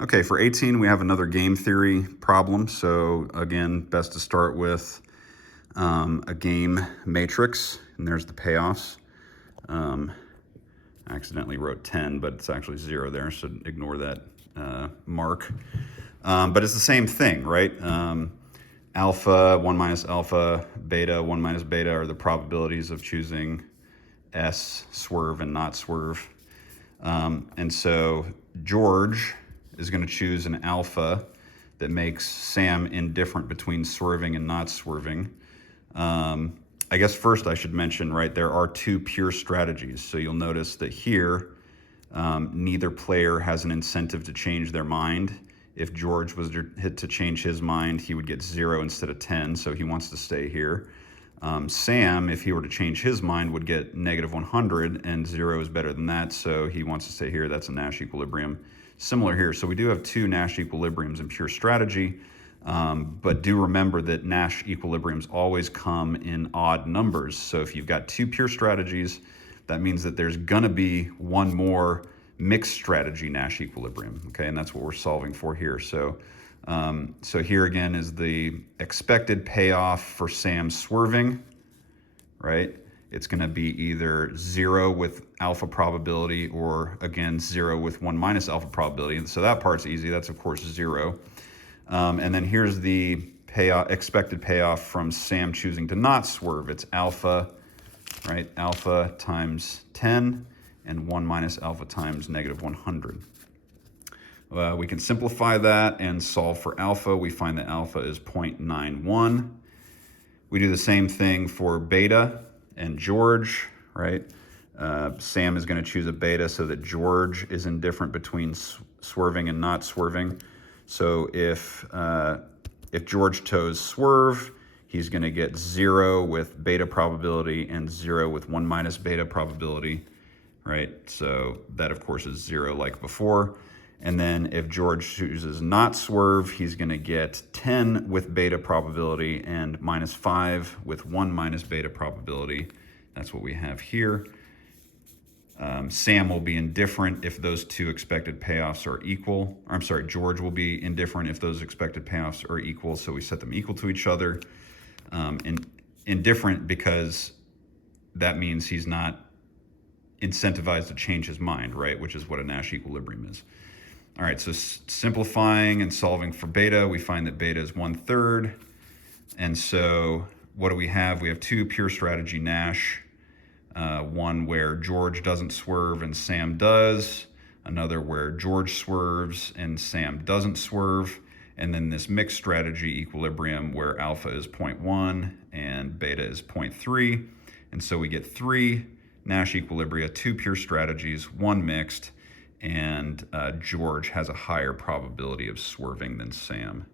Okay, for 18, we have another game theory problem. So again, best to start with a game matrix, and there's the payoffs. I accidentally wrote 10, but it's actually 0 there, so ignore that mark. But it's the same thing, right? Alpha, 1 minus alpha, beta, 1 minus beta are the probabilities of choosing S, swerve, and not swerve. And so George is going to choose an alpha that makes Sam indifferent between swerving and not swerving. I guess first I should mention, right, there are two pure strategies. So you'll notice that here, neither player has an incentive to change their mind. If George was to change his mind, he would get 0 instead of 10, so he wants to stay here. Sam, if he were to change his mind, would get negative 100, and 0 is better than that, so he wants to stay here. That's a Nash equilibrium. Similar here. So we do have two Nash equilibriums in pure strategy, but do remember that Nash equilibriums always come in odd numbers. So if you've got two pure strategies, that means that there's going to be one more mixed strategy Nash equilibrium, okay? And that's what we're solving for here. So here again is the expected payoff for Sam swerving, right? It's going to be either 0 with alpha probability or, again, 0 with 1 minus alpha probability. So that part's easy. That's, of course, 0. And then here's the expected payoff from Sam choosing to not swerve. It's alpha, right? Alpha times 10 and 1 minus alpha times negative 100. We can simplify that and solve for alpha. We find that alpha is 0.91. We do the same thing for beta and George, right? Sam is going to choose a beta so that George is indifferent between swerving and not swerving. So if George chose swerve, he's going to get 0 with beta probability and 0 with 1 minus beta probability, right? So that, of course, is 0 like before. And then if George chooses not swerve, he's going to get 10 with beta probability and -5 with 1 minus beta probability. That's what we have here. Sam will be indifferent if those two expected payoffs are equal. I'm sorry, George will be indifferent if those expected payoffs are equal, so we set them equal to each other. And indifferent because that means he's not incentivized to change his mind, right? Which is what a Nash equilibrium is. All right, so simplifying and solving for beta, we find that beta is 1/3. And so what do we have? We have two pure strategy Nash, one where George doesn't swerve and Sam does, another where George swerves and Sam doesn't swerve, and then this mixed strategy equilibrium where alpha is 0.1 and beta is 0.3. And so we get 3 Nash equilibria, 2 pure strategies, 1 mixed, and George has a higher probability of swerving than Sam.